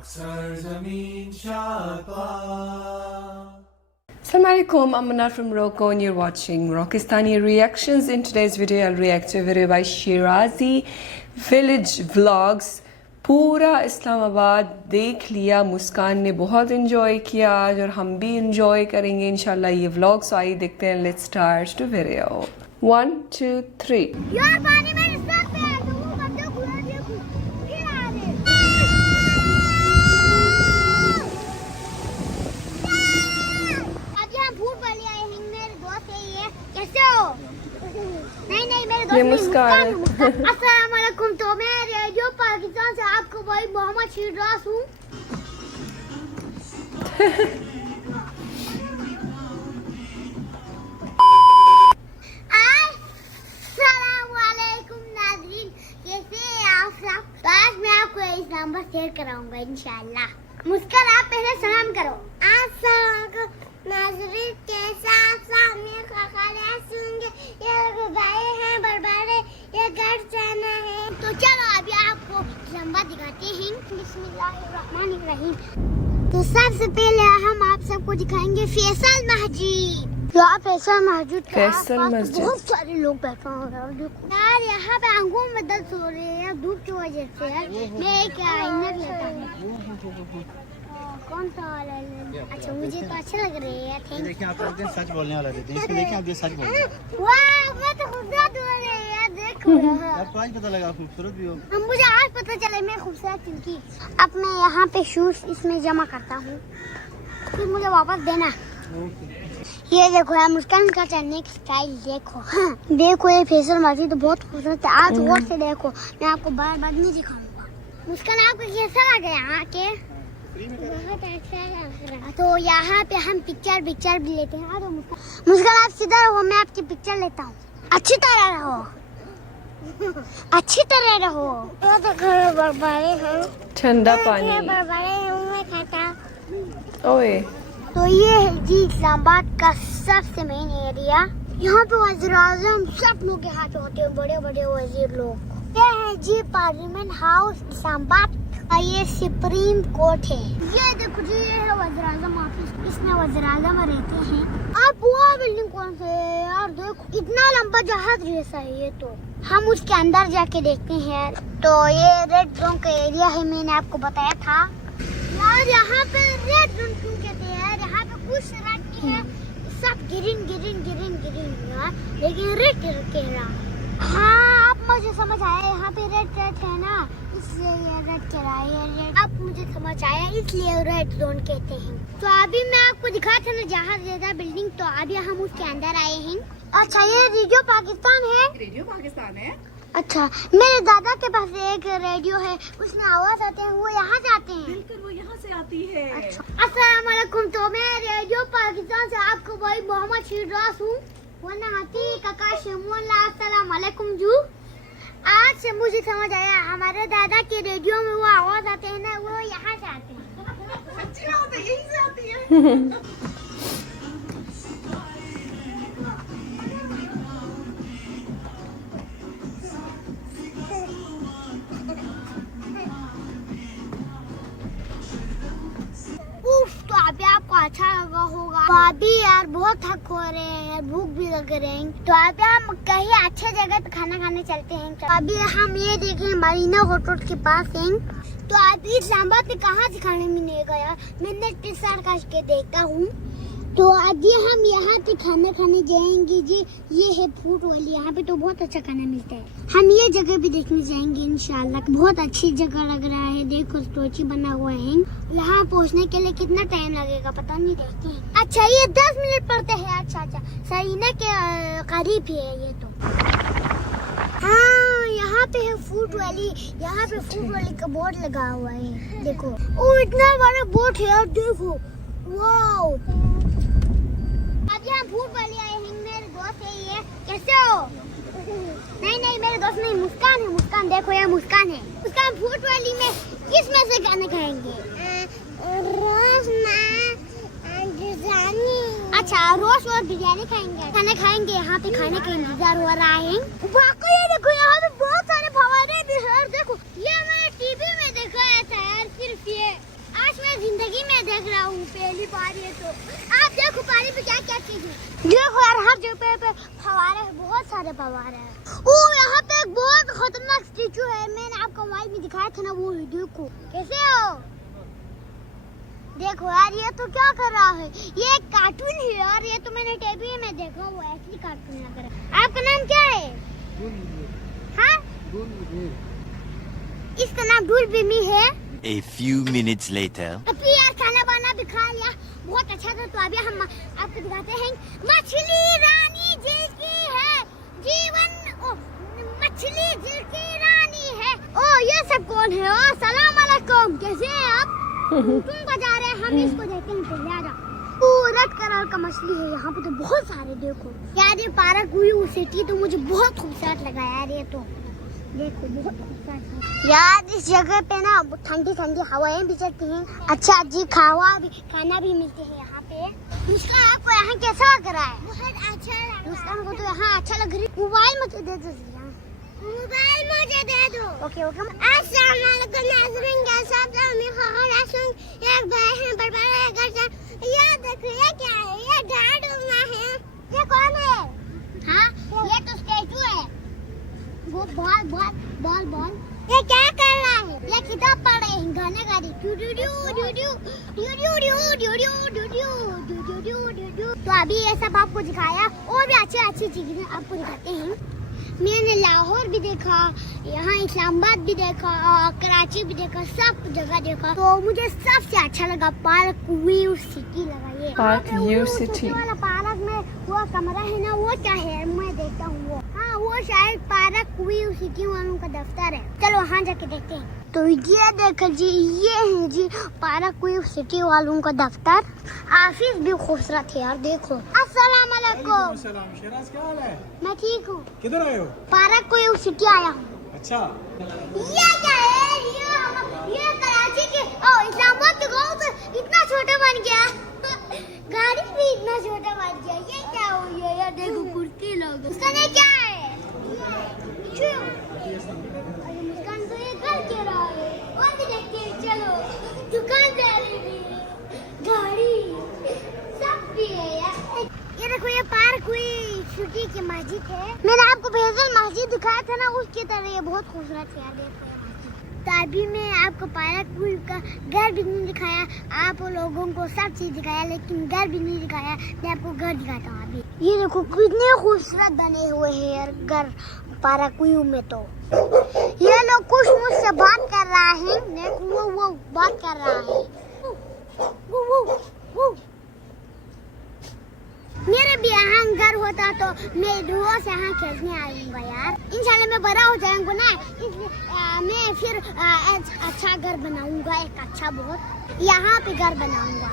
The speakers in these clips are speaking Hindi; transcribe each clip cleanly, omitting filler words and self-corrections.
Assalamualaikum, I'm Manar from Morocco and you're watching Moroccistani Reactions. In today's video, I'll react to a video by Shirazi Village Vlogs. पूरा इस्लामाबाद देख लिया, मुस्कान ने बहुत एंजॉय किया आज और हम भी एंजॉय करेंगे इंशाल्लाह ये व्लॉग। सो आइए देखते हैं, लेट्स स्टार्ट द वीडियो। 1 2 3 यार पानी में स्टक पे है, तो वो बंदे घुरा दिया, फिर आ रहे। आज हम भूत वाले आए हैं, मेरे दोस्त है ये। कैसे हो? नहीं मेरे दोस्त ये मुस्कान। अस्सलाम वालेकुम। तो मैं रेडियो पाकिस्तान से आपको भाई मोहम्मद शिराज हूँ। नंबर शेयर कराऊंगा इंशाल्लाह। मुस्कान आप पहले सलाम करो। नाज़रीन के साथ सामने सुनेंगे, ये भाई हैं बड़बड़े, ये घर जाना है। तो चलो अभी आपको लंबा दिखाते हैं। बिस्मिल्लाहिर्रहमानिर्रहीम। तो सबसे पहले हम आप सबको दिखाएंगे फैसल मस्जिद। यहाँ फैसल मस्जिद बहुत सारे लोग बैठे हैं यार। यहाँ पे आंखों में दर्द हो रहे हैं धूप की वजह से। मैं एक आईना लेता हूँ। कौन सा वाला? अच्छा मुझे तो अच्छा लग रहा है। Thank you. देखिए आप लोग सच बोलने वाला रहते हैं, इसमें देखिए आप ये सच बोल रहे हैं। वाह मैं तो खूबसूरत हो रही है यार, देखो। आपको आज पता लगा खूबसूरत भी हो? हम मुझे आज पता चला मैं खूबसूरत क्योंकि अब मैं यहाँ पे शूज इसमें जमा करता हूँ, फिर मुझे वापस देना। ये देखो यार मुस्कान का चलने की स्टाइल देखो। देखो ये फैसल मस्जिद तो बहुत खूबसूरत है। आज गौर से देखो, मैं आपको बार बार नहीं दिखाऊंगा। मुस्कान आपको कैसा लगा यहाँ के? बहुत अच्छा लगा। तो यहाँ पे हम पिक्चर भी लेते हैं। तो मुस्कान आप सीधा रहो, मैं आपकी पिक्चर लेता हूँ। अच्छी तरह रहो, अच्छी तरह रहो। तो बड़बड़े हैं, ठंडा पानी। बड़बड़े हैं मैं खाता। ओए तो ये है जी इस्लामाबाद का सबसे मेन एरिया। यहाँ पे वज़ीर आज़म सब लोग यहाँ पे होते हैं, बड़े बड़े वज़ीर लोग। ये है जी पार्लियामेंट हाउस इस्लामाबाद और ये सुप्रीम कोर्ट है। ये देखो जी ये है वज़ीर आज़म ऑफिस, इसमें वज़ीर आज़म रहते हैं। आप वो बिल्डिंग कौन से है यार? देखो इतना लंबा जहाज जैसा है ये। तो हम उसके अंदर जाके देखते हैं। तो ये रेड जोन का एरिया है, मैंने आपको बताया था यार। यहाँ पे रेड जोन क्यों कहते हैं? यहाँ पे कुछ रखी है, सब ग्रीन यार, लेकिन रेड कह रहा है। हाँ अब मुझे समझ आया, यहाँ पे रेड है ना, इसलिए ये रेड कह रहा है। रेड अब मुझे समझ आया, इसलिए रेड जोन कहते हैं। तो अभी मैं आपको दिखाया था ना जहाज जैसा बिल्डिंग, तो अभी हम उसके अंदर आए हैं। अच्छा ये रेडियो पाकिस्तान है? रेडियो पाकिस्तान है। अच्छा मेरे दादा के पास एक रेडियो है, उसमें आवाज आते हैं, वो यहाँ से आते हैं। बिल्कुल वो यहाँ से आती है। अच्छा अस्सलाम वालेकुम। तो मैं रेडियो पाकिस्तान से आपको भाई मोहम्मद शिराज हूँ। अस्सलाम वालेकुम जू। आज से मुझे समझ आया, हमारे दादा के रेडियो में वो आवाज आते हैं ना, वो यहाँ से आते हैं। सच्ची बात है, यहीं से आती है। तो अभी आपको अच्छा लगा होगा। तो अभी यार बहुत थक हो रहे हैं, भूख भी लग रहे हैं। तो अभी हम कहीं अच्छे जगह पे खाना खाने चलते हैं। तो अभी हम ये देखें मरीना होटल के पास हैं। तो अभी इस्लामाबाद में कहाँ से खाने मिलेगा यार, मैंने टिसार काश के देखा हूँ। तो अभी हम यहाँ पे खाना खाने जाएंगे जी। ये है फूड वाली, यहाँ पे तो बहुत अच्छा खाना मिलता है। हम ये जगह भी देखने जाएंगे इंशाल्लाह। बहुत अच्छी जगह लग रहा है, देखो स्टोची बना हुआ है। यहाँ पहुँचने के लिए कितना टाइम लगेगा पता नहीं, देखते हैं। अच्छा ये 10 मिनट पड़ते हैं। अच्छा सरीना के करीब है ये तो। हाँ यहाँ पे है फूड वाली, यहाँ पे फूड वाली का बोर्ड लगा हुआ है, देखो। ओ इतना बड़ा बोर्ड है यार, देखो वाओ। अभी हम फूड वाली आए हैं, मेरे दोस्त है ये। कैसे हो? नहीं मेरे दोस्त नहीं, मुस्कान है। मुस्कान देखो ये मुस्कान है। मुस्कान फूड वाली में किस में से खाना खाएंगे? अच्छा रोस्ट और बिरयानी खाएंगे। खाना खाएंगे, यहाँ पे खाने का इंतजार हो रहा है। वाकई ये देखो यहाँ पे बहुत सारे फव्वारे भी है। देखो ये मैंने टीवी में देखा था यार, सिर्फ ये देखो यार हर जगह पे फवारे हैं, बहुत सारे फवारे हैं। ओ यहाँ पे एक बहुत खतरनाक स्टैचू है, मैंने आपको मोबाइल में दिखाया था ना, वो देखो कैसे हो। देखो यार ये तो क्या कर रहा है, ये एक कार्टून है यार, ये तो मैंने टीवी में देखा, वो असली कार्टून लग रहा है। आपका नाम क्या है? हाँ इसका नाम डुलबिमी है। A few minutes later. अभी यार खाना वाना भी खा लिया, बहुत अच्छा था। तो अभी हम आपको दिखाते हैं मछली रानी जी की है जीवन। ओ मछली जी की रानी है। ओ ये सब कौन है? ओ सलाम अलैकुम, कैसे हैं आप? तुम बजा रहे हैं, हम इसको देखते हैं पहले। आ जाओ। रेड कलर का मछली है, यहाँ पे तो बहुत सारे। देखो यार ये पार्क हुई सिटी तो मुझे बहुत खूबसूरत लगा यार, ये तो देखो बहुत खूबसूरत है यार। इस जगह पे ना ठंडी ठंडी हवाएं भी चलती हैं, अच्छा जी खाना भी मिलते हैं यहाँ पे। मुस्कान आपको यहाँ कैसा लग रहा है? बहुत अच्छा लग रहा है। मुस्कान को तो यहाँ अच्छा लग रहा है। मोबाइल मुझे दे दो, मोबाइल मुझे दे दो। Okay okay. अस्सलाम वालेकुम नाज़रीन, कैसे आप लोग? मैं खबर आसुन एक भाई हैं बड़बड़ा करता। ये देखो ये क्या है? ये ढाढूंगा है। ये कौन है? हाँ ये तो स्टैचू है, वो बॉल ये क्या कर रहा है? ये किताब पढ़ रहे हैं, गाना गा रही। तो अभी ये सब आपको दिखाया, और भी अच्छी चीजें आपको दिखाते हैं। मैंने लाहौर भी देखा, यहाँ इस्लामाबाद भी देखा, कराची भी देखा, सब जगह देखा। तो मुझे सबसे अच्छा लगा पार्क व्यू सिटी लगा। ये पार्क व्यू सिटी वाला पार्क में वो कमरा है ना, वो क्या है मैं देखता हूँ। वो हाँ वो शायद पार्क व्यू सिटी वालों का दफ्तर है। चलो वहाँ जाके देखते हैं। तो ये देखो जी, ये है जी पार्क व्यू सिटी वालों का दफ्तर। ऑफिस भी खूबसूरत है यार, देखो। अस्सलाम वालेकुम। शिराज क्या हाल है? मैं ठीक हूँ। किधर आए हो? पार्क व्यू सिटी आया हूँ। अच्छा ये क्या है? ये कराची के इस्लामाबाद के गाँव पे इतना छोटा बन गया, गाड़ी भी इतना छोटा बन गया। ये क्या हो गया यार? देखो कुर्ती लोग, उसका नहीं क्या है? मुस्कान तो ये कर के रहा है, और भी देखते हैं। चलो दुकानदारी भी, गाड़ी सब भी है यार। ये देखो ये पार्क हुई सिटी की मस्जिद है, मैंने आपको फैसल मस्जिद दिखाया था ना, उसकी तरह ये बहुत खूबसूरत है। देखो तो अभी मैं आपको पार्क हुई का घर भी नहीं दिखाया, आप लोगों को सब चीज दिखाया, लेकिन घर भी नहीं दिखाया। मैं आपको घर दिखाता हूँ अभी। ये देखो कितने खूबसूरत बने हुए हैं यार घर पार्क व्यू में। तो ये लोग कुछ मुझसे बात कर रहा है, वो बात कर रहा है। मेरे भी यहाँ घर होता तो मैं रोज यहाँ खेलने आऊंगा यार। इंशाल्लाह मैं बड़ा हो जाऊंगा ना, इसलिए मैं फिर अच्छा घर बनाऊंगा, एक अच्छा बहुत यहाँ पे घर बनाऊंगा।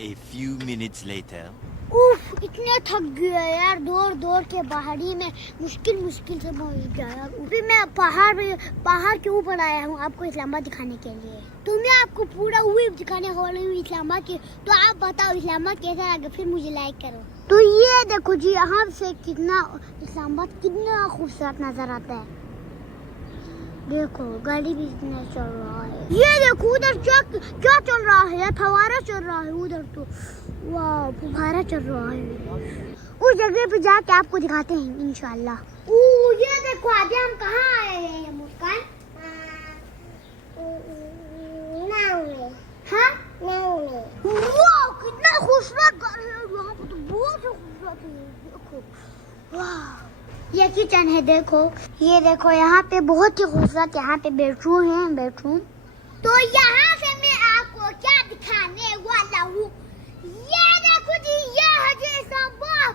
A few minutes later. उफ इतने थक गया यार, दौड़ के पहाड़ी में मुश्किल से पहुंच गया यार। फिर मैं पहाड़ के ऊपर आया हूँ आपको इस्लामाबाद दिखाने के लिए। तो मैं आपको पूरा व्यू दिखाने वाली हूँ इस्लामाबाद के। तो आप बताओ इस्लामाबाद कैसा लगा, फिर मुझे लाइक करो। तो ये देखो जी, यहाँ से कितना इस्लामाबाद कितना खूबसूरत नजर आता है। देखो गाड़ी भी इतना चल रहा है। ये देखो उधर क्या चल रहा है, फव्वारा चल रहा है उधर। तो वाह फव्वारा चल रहा है। उस जगह पे जाके आपको दिखाते हैं इंशाल्लाह। ये देखो अभी हम कहाँ आए हैं मुस्कान? हाँ वाह कितना खूबसूरत घर है यहाँ पे, तो बहुत खूबसूरत है। देखो वाह ये किचन है, देखो ये देखो यहाँ पे बहुत ही खूबसूरत, यहाँ पे बेडरूम। तो यहाँ से मैं आपको क्या दिखाने वाला हूँ, ये देखो जी, ये है जी इस्लामाबाद।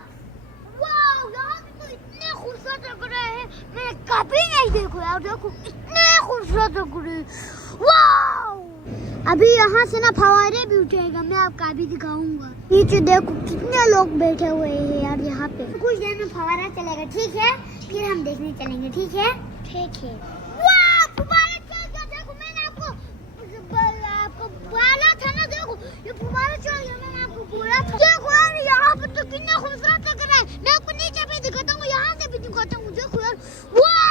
वाह यहाँ पे तो इतने खूबसूरत लग रहे हैं, मैंने कभी नहीं देखो यार। देखो इतने खूबसूरत लग रहे हैं। वाह अभी यहाँ से ना फव्वारे भी उठेगा, मैं आपको अभी दिखाऊंगा। नीचे देखो कितने लोग बैठे हुए हैं यार यहाँ पे। कुछ देर में फव्वारा चलेगा, ठीक है? फिर हम देखने चलेंगे, ठीक है? ठीक है। वाह फव्वारा चल गया, देखो मैंने आपको बोला था ना, देखो ये फव्वारा चल गया, मैंने आपको बोला था। देखो यार यहाँ पे तो कितना खूबसूरत लग रहा है। मैं आपको नीचे भी दिखाता हूँ, यहाँ से भी दिखाता हूँ। देखो यार वाह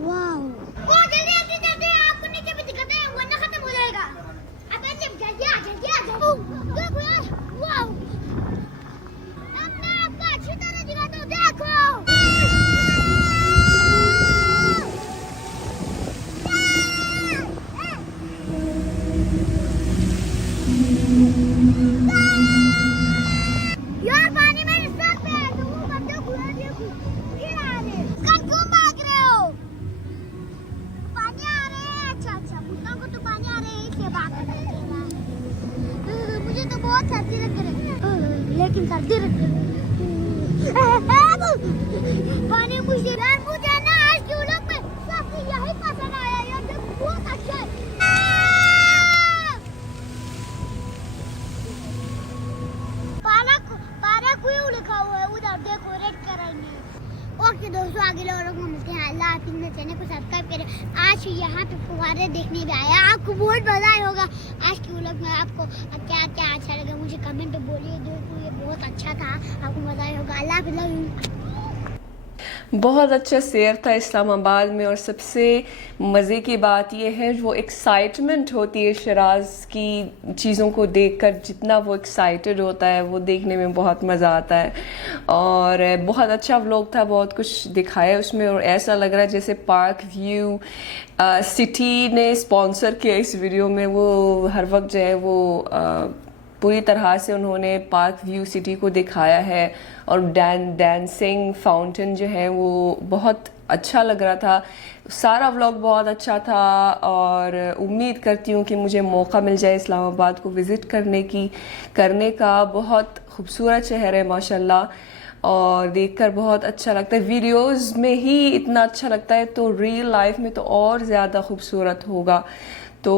वाह जल्दी आपको नीचे भी दिखाते हैं, वरना खत्म हो जाएगा। अब जल्दी आ। देखो यार वाह लेकिन सर्दी लगती है। पानी मुझे यार मुझे ना आज के व्लॉग में सबसे यही पसंद आया यार, जो बहुत अच्छा है। पार्क व्यू लिखा हुआ है उधर, देखो रेड कलर में। ओके दोस्तों, आगे लोगों को मिलते हैं। अल्लाह हाफिज़। मेरे चैनल को सब्सक्राइब करें। आज यहाँ पे फुहारे देखने भी आया, आपको बहुत मजा आया होगा। आज के व्लॉग में आपको क्या क्या अच्छा लगा मुझे कमेंट में बोलिए। दोस्तों ये बहुत अच्छा था, आपको मजा आया होगा। अल्लाह हाफिज़। बहुत अच्छा सैर था इस्लामाबाद में, और सबसे मज़े की बात यह है वो एक्साइटमेंट होती है शिराज की चीज़ों को देखकर। जितना वो एक्साइटेड होता है वो देखने में बहुत मज़ा आता है। और बहुत अच्छा व्लॉग था, बहुत कुछ दिखाया उसमें, और ऐसा लग रहा है जैसे पार्क व्यू सिटी ने स्पॉन्सर किया इस वीडियो में। वो हर वक्त जो है वो पूरी तरह से उन्होंने पार्क व्यू सिटी को दिखाया है। और डांसिंग फाउंटेन जो है वो बहुत अच्छा लग रहा था। सारा व्लॉग बहुत अच्छा था, और उम्मीद करती हूँ कि मुझे मौका मिल जाए इस्लामाबाद को विज़िट करने का। बहुत खूबसूरत शहर है माशाल्लाह, और देखकर बहुत अच्छा लगता है। वीडियोस में ही इतना अच्छा लगता है तो रियल लाइफ में तो और ज़्यादा खूबसूरत होगा। तो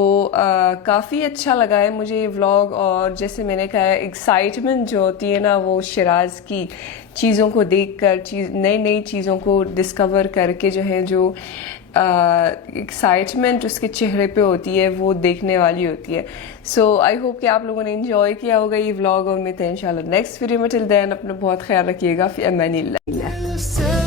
काफ़ी अच्छा लगा है मुझे ये व्लॉग। और जैसे मैंने कहा, एक्साइटमेंट जो होती है ना वो शिराज की चीज़ों को देखकर, नई नई चीज़ों को डिस्कवर करके जो है, जो एक्साइटमेंट उसके चेहरे पे होती है वो देखने वाली होती है। सो आई होप कि आप लोगों ने एंजॉय किया होगा ये व्लॉग, और मिलते हैं इंशाल्लाह नेक्स्ट वीडियो में। टिल देन अपना बहुत ख्याल रखिएगा। फी अमानिल्लाह।